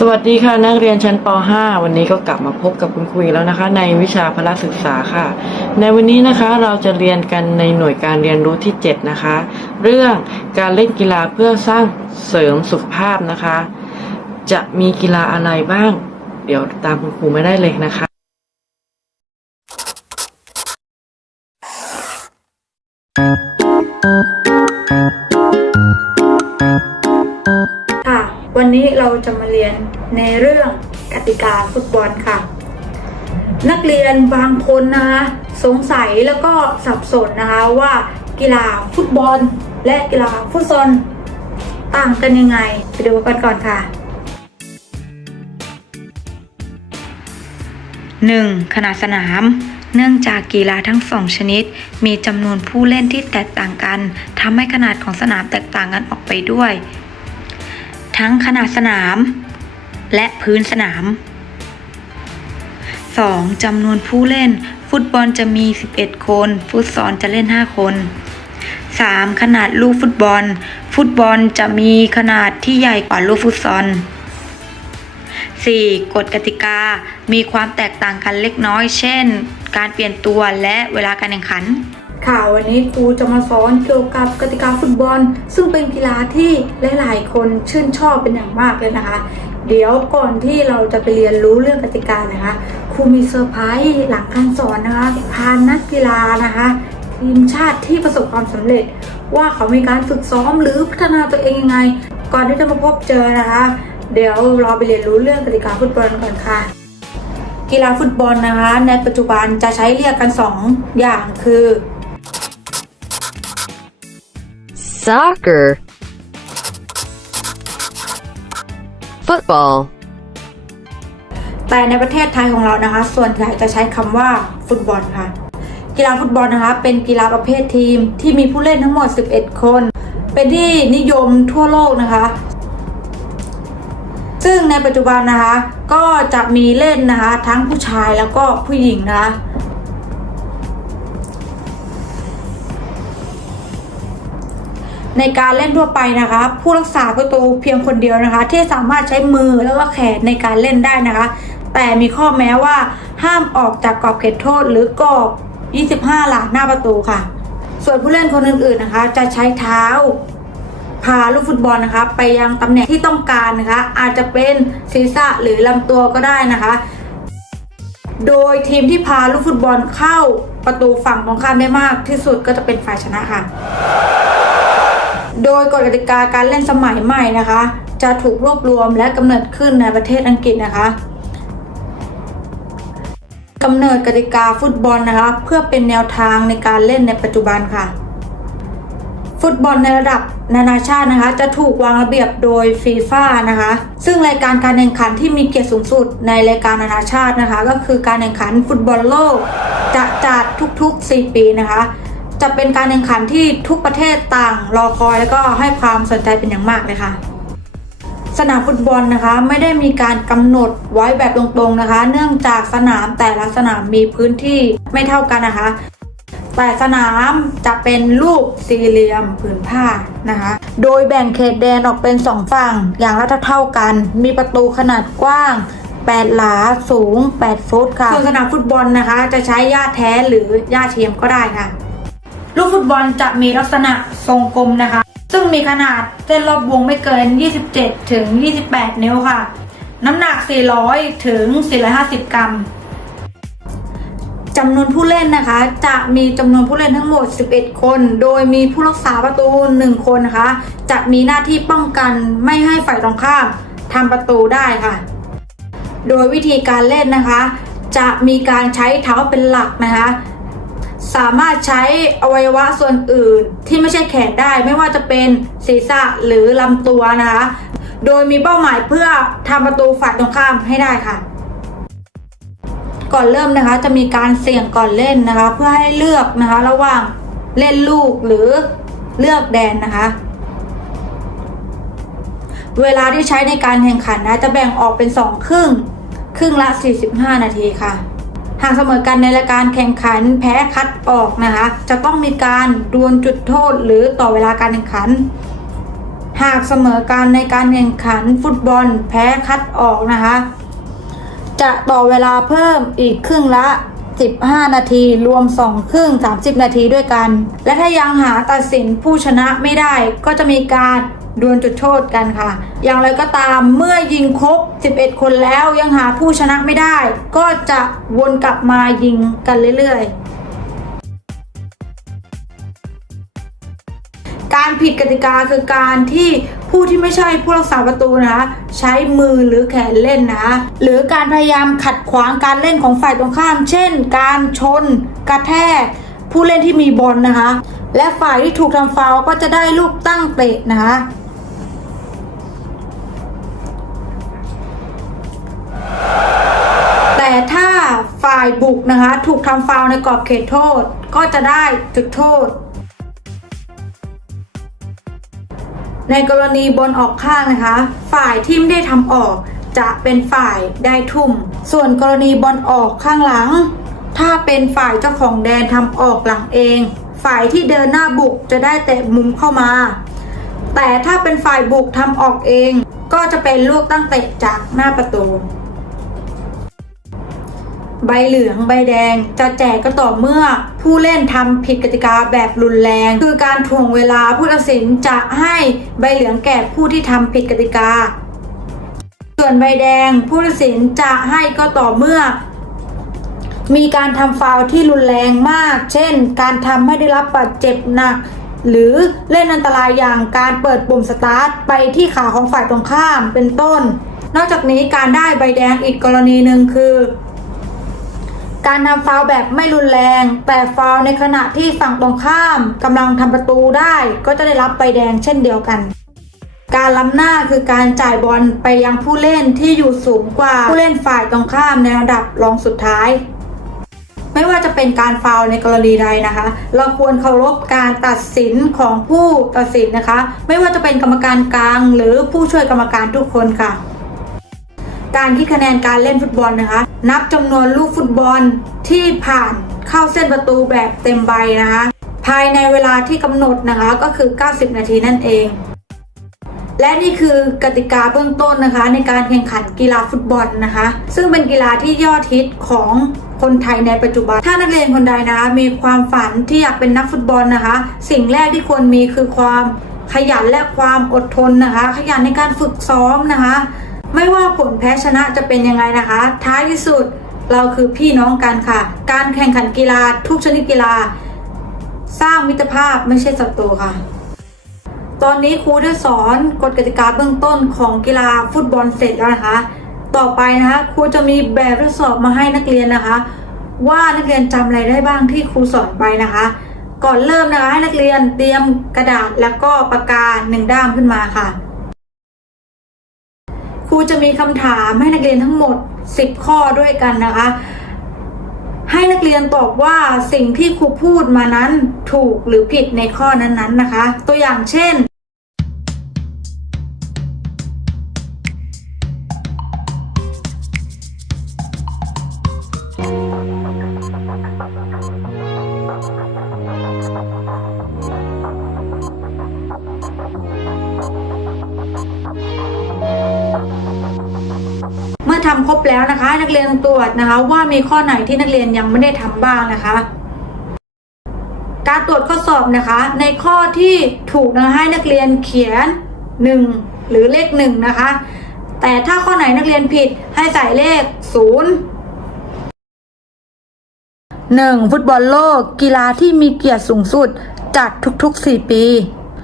สวัสดีค่ะนักเรียนชั้นป .5 วันนี้ก็กลับมาพบกับคุณครูแล้วนะคะ ในวิชาพละศึกษาค่ะ ในวันนี้นะคะเราจะเรียนกันในหน่วยการเรียนรู้ที่ 7 นะคะ เรื่องการเล่นกีฬาเพื่อสร้างเสริมสุขภาพนะคะ จะมีกีฬาอะไรบ้าง เดี๋ยวตามคุณครูไม่ได้เลยนะคะ เราจะมาเรียนในเรื่องกติกาฟุตบอลค่ะ นักเรียนบางคนนะคะสงสัยแล้วก็สับสนนะคะว่ากีฬาฟุตบอล และกีฬาฟุตซอลต่างกันยังไง ไปดูกันก่อนค่ะ 1. ขนาดสนาม เนื่องจากกีฬาทั้งสองชนิด มีจำนวนผู้เล่นที่แตกต่างกันทำให้ขนาดของสนามแตกต่างกันออกไปด้วย ทั้งขนาดสนาม และพื้นสนาม 2. จำนวนผู้เล่น ฟุตบอลจะมี 11 คน ฟุตซอลจะเล่น 5 คน 3. ขนาดลูกฟุตบอล ฟุตบอลจะมีขนาดที่ใหญ่กว่าลูกฟุตซอล 4. กฎกติกา มีความแตกต่างกันเล็กน้อย เช่น การเปลี่ยนตัวและเวลาการแข่งขัน ค่ะวันนี้ครูจะมาสอนเกี่ยวกับกติกาฟุตบอล ซึ่งเป็นกีฬาที่หลายๆ คนชื่นชอบเป็นอย่างมากเลยนะคะ เดี๋ยวก่อนที่เราจะไปเรียนรู้เรื่องกติกานะคะครูมีเซอร์ไพรส์หลังการสอนนะคะพานักกีฬานะคะทีมชาติที่ประสบความสำเร็จ ว่าเขามีการฝึกซ้อมหรือพัฒนาตัวเองยังไง ก่อนที่จะมาพบเจอนะคะ เดี๋ยวเราไปเรียนรู้เรื่องกติกาฟุตบอลก่อนค่ะกีฬาฟุตบอลนะคะ ในปัจจุบันจะใช้เรียกกันสองอย่างคือ soccer football แต่ในประเทศไทยของเรานะคะ ส่วนใหญ่จะใช้คำว่าฟุตบอลค่ะ กีฬาฟุตบอลนะคะ เป็นกีฬาประเภททีมที่มีผู้เล่นทั้งหมด 11 คน เป็นที่นิยมทั่วโลกนะคะ ซึ่งในปัจจุบันนะคะ ก็จะมีเล่นนะคะ ทั้งผู้ชายแล้วก็ผู้หญิงนะคะ ในการเล่นทั่วไปนะคะ ผู้รักษาประตูเพียงคนเดียวนะคะ ที่สามารถใช้มือแล้วก็แขนในการเล่นได้นะคะ แต่มีข้อแม้ว่าห้ามออกจากกรอบเขตโทษหรือกรอบ 25 หลาหน้าประตูค่ะ ส่วนผู้เล่นคนอื่นๆนะคะ จะใช้เท้าพาลูกฟุตบอลนะคะ ไปยังตำแหน่งที่ต้องการนะคะ อาจจะเป็นศีรษะหรือลำตัวก็ได้นะคะ โดยทีมที่พาลูกฟุตบอลเข้าประตูฝั่งตรงข้ามได้มากที่สุดก็จะเป็นฝ่ายชนะค่ะ ยกฎกติกาการเล่นสมัยใหม่นะคะ จะถูกรวบรวมและกำเนิดขึ้นในประเทศอังกฤษนะคะกำเนิดกติกาฟุตบอลนะคะ เพื่อเป็นแนวทางในการเล่นในปัจจุบันค่ะ ฟุตบอลในระดับนานาชาตินะคะ จะถูกวางระเบียบโดยฟีฟ่านะคะ ซึ่งรายการการแข่งขันที่มีเกียรติสูงสุดในรายการนานาชาตินะคะ ก็คือการแข่งขันฟุตบอลโลก จะจัดทุกๆ 4 ปีนะคะ จะเป็นการแข่งขันที่ทุกประเทศต่างรอคอยแล้วก็ให้ความสนใจเป็นอย่างมากเลยค่ะ สนามฟุตบอลนะคะไม่ได้มีการกำหนดไว้แบบตรงๆนะคะ เนื่องจากสนามแต่ละสนามมีพื้นที่ไม่เท่ากันนะคะ แต่สนามจะเป็นรูปสี่เหลี่ยมผืนผ้านะคะ โดยแบ่งเขตแดนออกเป็นสองฝั่งอย่างละเท่ากัน มีประตูขนาดกว้าง8 หลาสูง 8 ฟุตค่ะ ส่วนสนามฟุตบอลนะคะ จะใช้หญ้าแท้หรือหญ้าเทียมก็ได้ค่ะ ลูกฟุตบอลจะมีลักษณะทรงกลมนะคะ ซึ่งมีขนาดเส้นรอบวงไม่เกิน 27 ถึง 28 นิ้วค่ะ น้ำหนัก 400 ถึง 450 กรัมจำนวนผู้เล่นนะคะ จะมีจำนวนผู้เล่นทั้งหมด 11 คน โดยมีผู้รักษาประตู 1 คนนะคะ จะมีหน้าที่ป้องกันไม่ให้ฝ่ายตรงข้ามทำประตูได้ค่ะ โดยวิธีการเล่นนะคะ จะมีการใช้เท้าเป็นหลักนะคะ สามารถใช้อวัยวะส่วนอื่นที่ไม่ใช่แขนได้ ไม่ว่าจะเป็นศีรษะหรือลำตัวนะคะ โดยมีเป้าหมายเพื่อทำประตูฝ่ายตรงข้ามให้ได้ค่ะ ก่อนเริ่มนะคะจะมีการเสี่ยงก่อนเล่นนะคะ เพื่อให้เลือกนะคะ ระหว่างเล่นลูกหรือเลือกแดนนะคะ เวลาที่ใช้ในการแข่งขันนะจะแบ่งออกเป็น 2 ครึ่ง ครึ่งละ 45 นาทีค่ะ หากเสมอกันในรายการแข่งขันแพ้คัดออกนะคะ จะต้องมีการดวลจุดโทษหรือต่อเวลาการแข่งขัน หากเสมอกันในการแข่งขันฟุตบอลแพ้คัดออกนะคะ จะต่อเวลาเพิ่มอีกครึ่งละ 15 นาทีรวม 2 ครึ่ง 30 นาทีด้วยกัน และถ้ายังหาตัดสินผู้ชนะไม่ได้ก็จะมีการ ดวลจุดโทษกันค่ะ อย่างไรก็ตามเมื่อยิงครบ 11 คนแล้วยังหาผู้ชนะไม่ได้ ก็จะวนกลับมายิงกันเรื่อยๆ การผิดกติกาคือการที่ผู้ที่ไม่ใช่ผู้รักษาประตูนะคะ ใช้มือหรือแขนเล่นนะคะหรือการพยายามขัดขวางการเล่นของฝ่ายตรงข้าม เช่น การชน กระแทก ผู้เล่นที่มีบอลนะคะและฝ่ายที่ถูกทำฟาวก็จะได้ลูกตั้งเตะนะคะายบุกนะคะ ถูกทำฟาวในกรอบเขตโทษ ก็จะได้จุดโทษ ในกรณีบอลออกข้างนะคะ ฝ่ายที่ไม่ได้ทำออกจะเป็นฝ่ายได้ทุ่ม ส่วนกรณีบอลออกข้างหลัง ถ้าเป็นฝ่ายเจ้าของแดนทำออกหลังเอง ฝ่ายที่เดินหน้าบุกจะได้เตะมุมเข้ามา แต่ถ้าเป็นฝ่ายบุกทำออกเอง ก็จะเป็นลูกตั้งเตะจากหน้าประตู ใบเหลืองใบแดง จะแจกก็ต่อเมื่อผู้เล่นทำผิดกติกาแบบรุนแรง คือการถ่วงเวลาผู้ตัดสินจะให้ใบเหลืองแก่ผู้ที่ทำผิดกติกา ส่วนใบแดงผู้ตัดสินจะให้ก็ต่อเมื่อ มีการทำฟาวที่รุนแรงมาก เช่น การทำให้ได้รับบาดเจ็บหนักหรือเล่นอันตรายอย่างการเปิดปุ่มสตาร์ทไปที่ขาของฝ่ายตรงข้ามเป็นต้น นอกจากนี้การได้ใบแดงอีกกรณีหนึ่งคือ การทำฟาวแบบไม่รุนแรง แต่ฟาวในขณะที่ฝั่งตรงข้ามกำลังทำประตูได้ ก็จะได้รับใบแดงเช่นเดียวกัน การล้ำหน้าคือการจ่ายบอลไปยังผู้เล่นที่อยู่สูงกว่าผู้เล่นฝ่ายตรงข้ามในระดับรองสุดท้ายไม่ว่าจะเป็นการฟาวในกรณีใดนะคะ เราควรเคารพการตัดสินของผู้ตัดสินนะคะ ไม่ว่าจะเป็นกรรมการกลางหรือผู้ช่วยกรรมการทุกคนค่ะ การคิดคะแนนการเล่นฟุตบอลนะคะ นับจำนวนลูกฟุตบอลที่ผ่านเข้าเส้นประตูแบบเต็มใบนะคะ ภายในเวลาที่กำหนดนะคะก็คือ 90 นาทีนั่นเอง และนี่คือกติกาเบื้องต้นนะคะ ในการแข่งขันกีฬาฟุตบอลนะคะ ซึ่งเป็นกีฬาที่ยอดฮิตของคนไทยในปัจจุบัน ถ้านักเรียนคนใดนะคะมีความฝันที่อยากเป็นนักฟุตบอลนะคะ สิ่งแรกที่ควรมีคือความขยันและความอดทนนะคะ ขยันในการฝึกซ้อมนะคะ ไม่ว่าผลแพ้ชนะจะเป็นยังไงนะคะ ท้ายที่สุดเราคือพี่น้องกันค่ะ การแข่งขันกีฬาทุกชนิดกีฬา สร้างมิตรภาพไม่ใช่ศัตรูค่ะ ตอนนี้ครูได้สอนกฎกติกาเบื้องต้นของกีฬาฟุตบอลเสร็จแล้วนะคะ ต่อไปนะคะครูจะมีแบบทดสอบมาให้นักเรียนนะคะ ว่านักเรียนจำอะไรได้บ้างที่ครูสอนไปนะคะ ก่อนเริ่มนะคะให้นักเรียนเตรียมกระดาษแล้วก็ปากกาหนึ่งด้ามขึ้นมาค่ะ รูจะมีคำถามให้นักเรียนทั้งหมด 10 ข้อด้วยกันนะคะ ให้นักเรียนตอบว่าสิ่งที่ครูพูดมานั้นถูกหรือผิดในข้อนั้นๆนะคะ ตัวอย่างเช่น แล้วนะคะ นักเรียนตรวจนะคะ ว่ามีข้อไหนที่นักเรียนยังไม่ได้ทำบ้างนะคะ การตรวจข้อสอบนะคะ ในข้อที่ถูกนะให้นักเรียนเขียน 1 หรือเลข1นะคะ แต่ถ้าข้อไหนนักเรียนผิดให้ใส่เลข 0 1. ฟุตบอลโลก กีฬาที่มีเกียรติสูงสุด จัดทุกๆ 4 ปี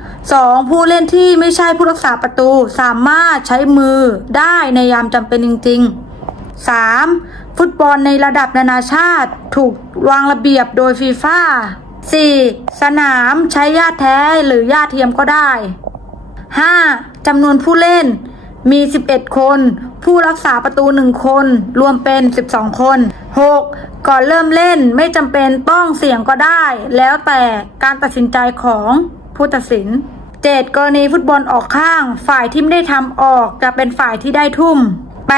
2. ผู้เล่นที่ไม่ใช่ผู้รักษาประตู สามารถใช้มือได้ในยามจำเป็นจริง ๆ 3. ฟุตบอลในระดับนานาชาติถูกวางระเบียบโดยฟีฟ่า 4. สนามใช้หญ้าแท้หรือหญ้าเทียมก็ได้ 5. จำนวนผู้เล่นมี 11 คน ผู้รักษาประตู 1 คน รวมเป็น 12 คน 6. ก่อนเริ่มเล่นไม่จำเป็นต้องเสี่ยงก็ได้ แล้วแต่การตัดสินใจของผู้ตัดสิน 7. กรณีฟุตบอลออกข้าง ฝ่ายที่ไม่ได้ทำออกจะเป็นฝ่ายที่ได้ทุ่ม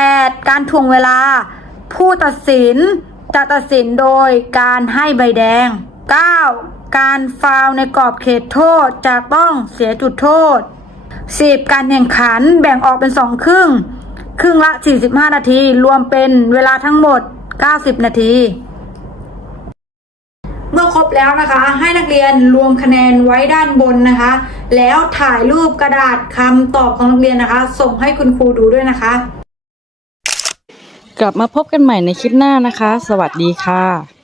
8. การถ่วงเวลา ผู้ตัดสินจะตัดสินโดยการให้ใบแดง 9. การฟาวในกรอบเขตโทษจะต้องเสียจุดโทษสิบการแข่งขันแบ่งออกเป็นสองครึ่ง ครึ่งละ 45 นาที รวมเป็นเวลาทั้งหมด 90 นาที เมื่อครบแล้วนะคะ ให้นักเรียนรวมคะแนนไว้ด้านบนนะคะ แล้วถ่ายรูปกระดาษคำตอบของนักเรียนนะคะ ส่งให้คุณครูดูด้วยนะคะ กลับมาพบกันใหม่ในคลิปหน้านะคะ สวัสดีค่ะ